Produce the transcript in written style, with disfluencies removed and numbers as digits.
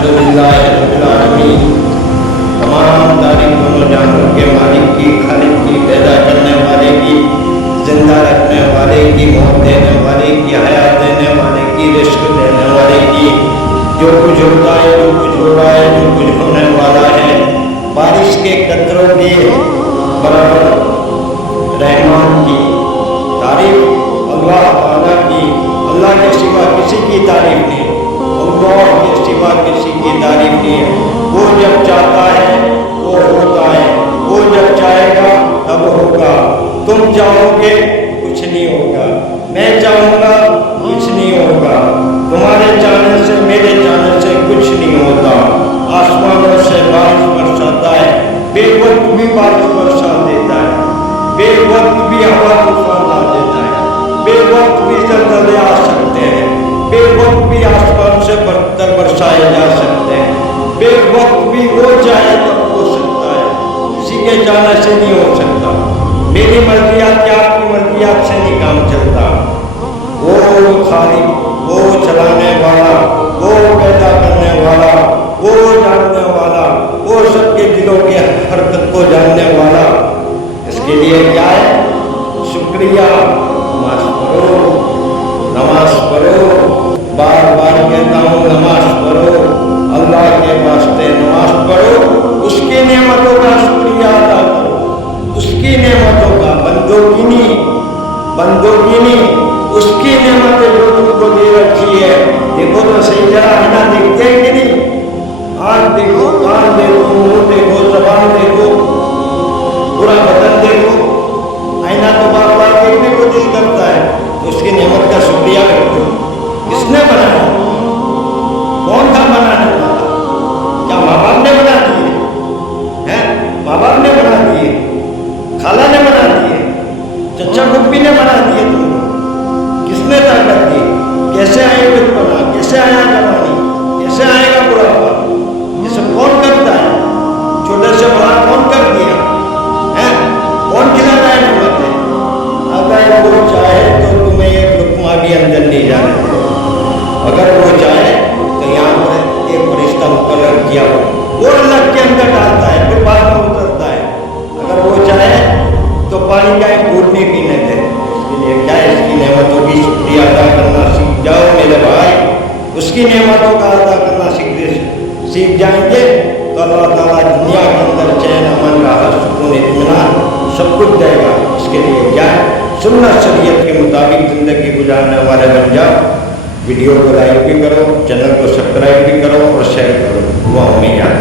अल्हम्दुलिल्लाह रब्बिल आलमीन। तमाम तारीफ दोनों जानवर के मालिक की, खालिक की, पैदा करने वाले की, जिंदा रखने वाले की, मौत देने वाले की, हयात देने वाले की, रिस्क देने वाले की, जो कुछ होता है, जो कुछ हो रहा है, जो कुछ होने वाला है, बारिश के कतरों के बराबर रहमान की तारीफ अल्लाह ताला की। अल्लाह के सिवा किसी की तारीफ नहीं, अल्लाह के सिवा किसी की तारीफ नहीं है। वो जब चाहता है वो होता है, वो जब चाहेगा तब होगा। तुम चाहोगे कुछ नहीं होगा, मैं चाहूँगा कुछ नहीं होगा। तुम्हारे चाहने से मेरे चाहने से कुछ नहीं होता। आसमानों से बारिश बरसाता है, बेवक्त भी बारिश बरसा देता है, बेवक्त भी हवा तूफान ला देता है, बेवक्त भी जलजले आ सकते हैं, बेवक्त भी आसमान से बर्तन बरसाए जा सकते हैं, बेवक्त भी वो चाहे तब हो सकता है, किसी के चाहने से नहीं हो सकता। मेरी मर्जियात क्या, आपकी मर्जियात से नहीं काम चलता। वो खालिक, वो चलाने वाला, वो पैदा करने वाला, वो जानने वाला, वो सबके दिलों के हरकत को जानने वाला। इसके लिए क्या है? शुक्रिया। नमाज पढ़ो, नमाज पढ़ो, बार बार कहता हूँ नमाज पढ़ो, अल्लाह के वास्ते नमाज पढ़ो। उसकी नेमतों का शुक्रिया अदा करो, उसकी नेमतों का, बंदों की नहीं, उसकी नेमतें जो तुमको दे रखी है। देखो तो सही, जरा है ना, देखते हैं कि नहीं? आँख देखो, कान देखो, मुंह देखो, जबान देखो, पूरा बदन देखो। आईना तो बार बार देखने को दिल करता है, तो उसकी नेमत का शुक्रिया करो। किसने बनाया? कौन था बनाने वाला? क्या माँ बाप ने बना दिए हैं? माँ बाप ने बना दिए, खाला ने बना दिए, चचा कुप्पी ने बना दिए तुमको? किसने ताकत दी? कैसे आए बचपना, कैसे आया जवानी, कैसे आएगा बुढ़ापा? ये सब कौन करता है? छोटे से बड़ा कौन कर दिया है? कौन खिलाता है नेमतें? अगर वो चाहे तो तुम्हें एक लुकमा भी अंदर नहीं जाने देगा। अगर वो चाहे तो यहाँ पर एक फरिश्ता मुकर्रर किया हो, वो अल्लाह के अंदर डालता है, फिर बाद में उतरता है। अगर वो चाहे तो पानी का एक घूंट नहीं पीने दे। इसके लिए क्या है? इसकी नेमतों की शुक्रिया अदा करना सीख जाओ मेरे भाई। उसकी नेमतों का अदा करना सीख जाएंगे तो अल्लाह ताला दुनिया के अंदर चैन, अमन, राहत, सुकून, इत्मीनान सब कुछ देगा। इसके लिए क्या है? सुन्नत शरीयत के मुताबिक ज़िंदगी गुजारने वाले बन जाओ। वीडियो को लाइक भी करो, चैनल को सब्सक्राइब भी करो और शेयर करो। दुआ में याद